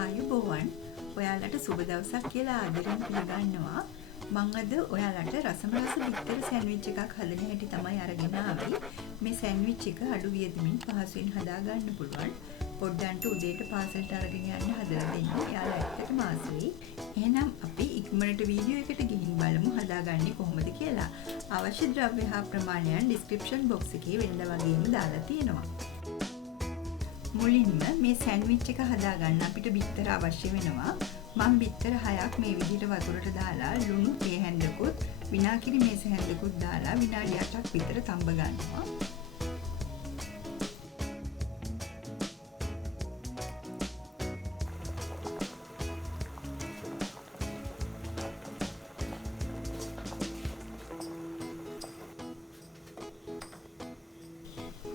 ආයුබෝවන් ඔයාලට සුබ දවසක් කියලා ආදරෙන් පිළිගන්නවා. මම අද ඔයාලට රසම රස බිත්තර සෑන්ඩ්විච් එකක් හදන හැටි තමයි අරගෙන ආවේ. මේ සෑන්ඩ්විච් එක අඩු වියදමින් පහසුවෙන් හදා ගන්න පුළුවන්. පොඩ්ඩන්ට උදේට පාසලට අරගෙන යන්න හදලා දෙන්න. එයාලා ඇත්තටම ආසයි. එහෙනම් අපි ඉක්මනට වීඩියෝ එකට ගිහින් බලමු හදාගන්නේ කොහොමද කියලා. අවශ්‍ය ද්‍රව්‍ය හා ප්‍රමාණයන් ඩිස්ක්‍රිප්ෂන් බොක්ස් එකේ වෙනද වගේම දාලා තියෙනවා. මුලින්ම මේ සෑන්ඩ්විච් එක හදාගන්න අපිට බිත්තර අවශ්‍ය වෙනවා. මම බිත්තර 6ක් මේ විදිහට වතුරට දාලා ලුණු තේ හැන්දකුත් විනාගිරි මේස හැන්දකුත් දාලා විනාඩි 8ක් විතර තඹ ගන්නවා.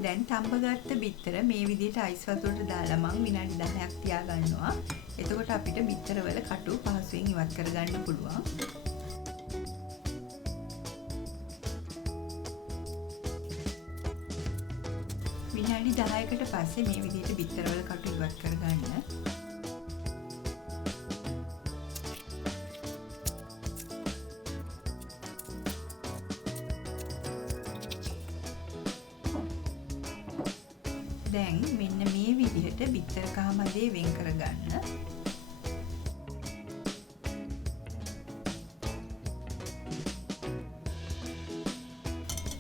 දැන් තඹගත්ත බිත්තර මේ විදිහට අයිස් වතුරට දාලා මම විනාඩි 10ක් තියාගන්නවා. එතකොට අපිට බිත්තරවල කටු පහසුවෙන් ඉවත් කරගන්න පුළුවන්. විනාඩි 10කට පස්සේ මේ විදිහට බිත්තරවල කටු ඉවත් කරගන්න. දැන් මෙන්න මේ විදිහට බිත්තර කහ මදේ වෙන් කරගන්න.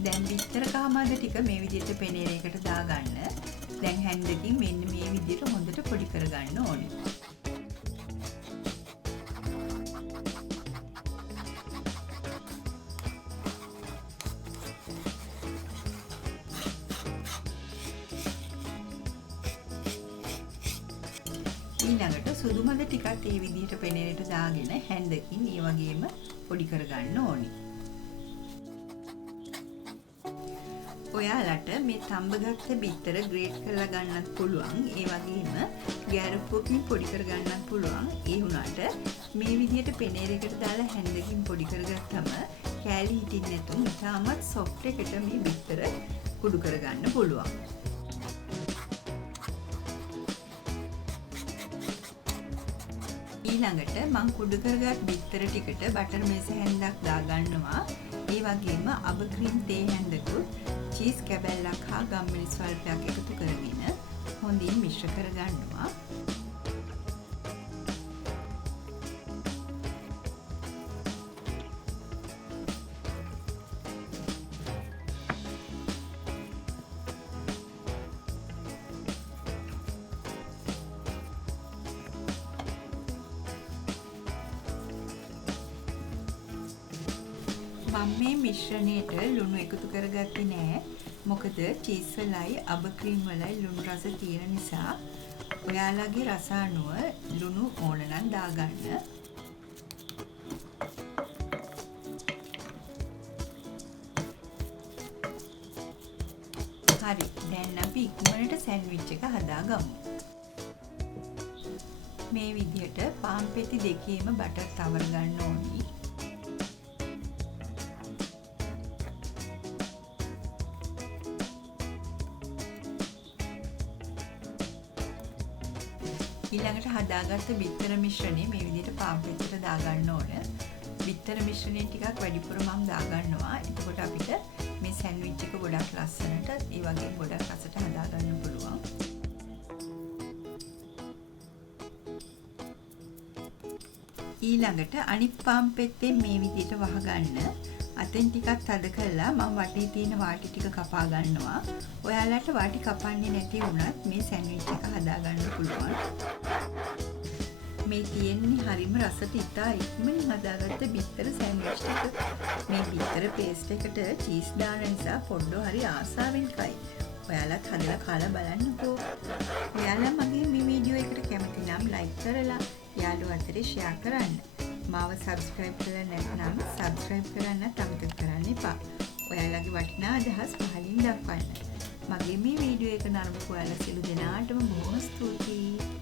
දැන් බිත්තර කහ මද ටික මේ විදිහට පෙනේරයකට දාගන්න. දැන් හැන්දකින් මෙන්න මේ විදිහට හොඳට පොඩි කරගන්න ඕනේ. ඊළඟට සුදු මද ටිකක් මේ විදිහට පෙනේරට දාගෙන හැන්දකින් ඒ වගේම පොඩි කරගන්න ඕනේ. ඔයාලට මේ තඹගත්ත බිත්තර ග්‍රේට් කරලා ගන්නත් පුළුවන්. ඒ වගේම ගෑරප්පුවකින් පොඩි කරගන්නත් පුළුවන්. ඒ වුණාට මේ විදිහට පෙනේරයකට දාලා හැන්දකින් පොඩි කරගත්තම කෑලි හිටින්නේ නැතුව ඉතාමත් සොෆ්ට් එකට මේ බිත්තර කුඩු කරගන්න පුළුවන්. ඊළඟට මම කුඩු කරගත් බිත්තර ටිකට බටර් මේස හැන්දක් දාගන්නවා. ඒ වගේම අබ ක්‍රීම් තේ හැන්දකුත් චීස් කැබැල්ලක් හා ගම්මිරි ස්වල්පයක් එකතු කරගෙන හොඳින් මිශ්‍ර කරගන්නවා. මම මේ මිශ්‍රණයට ලුණු එකතු කරගත්තේ නෑ. මොකද චීස් වලයි අබ ක්‍රීම් වලයි ලුණු රස තියෙන නිසා ඔයාලගේ රස අනුව ලුණු ඕන නම් දාගන්න. හරි. දැන් අපි ඉක්මනට සෑන්ඩ්විච් එක හදාගමු. මේ විදිහට පාන් පෙති දෙකේම බටර් තවර ගන්න ඕනි. ඊළඟට හදාගත්ත බිත්තර මිශ්‍රණය මේ විදිහට පාන් පෙත්තට දාගන්න ඕන. බිත්තර මිශ්‍රණය ටිකක් වැඩිපුර මම දාගන්නවා. එතකොට අපිට මේ සෑන්ඩ්විච් එක ගොඩක් ලස්සනට ඒ වගේම ගොඩක් රසට හදාගන්න පුළුවන්. ඊළඟට අනිත් පාන් පෙත්තෙන් මේ විදිහට වහගන්න. අතෙන් ටිකක් තද කරලා මම වටේ තියෙන වාටි ටික කපා ගන්නවා. ඔයාලට වාටි කපන්නේ නැති වුණත් මේ සෑන්ඩ්විච් එක හදා ගන්න පුළුවන්. මේ තියෙන්නේ හරිම රසට ඉතා ඉක්මනින් හදාගත්ත බිත්තර සෑන්ඩ්විච් එක. මේ බිත්තර පේස්ට් එකට චීස් දාන නිසා පොඩ්ඩෝ හරි ආසාවෙන් කයි. ඔයාලත් හදලා කාලා බලන්නකෝ. ඔයාලා මගේ මේ වීඩියෝ එකට කැමති නම් ලයික් කරලා යාළුවෝ අතරේ ෂෙයා කරන්න. මාව සබ්ස්ක්‍රයිබ් කරලා නැත්නම් සබ්ස්ක්‍රයිබ් කරන්න අමතක කරන්න එපා. ඔයාලගේ වටිනා අදහස් පහලින් දක්වන්න. මගේ මේ වීඩියෝ එක නරඹපු ඔයාලා සියලු දෙනාටම බොහොම ස්තුතියි.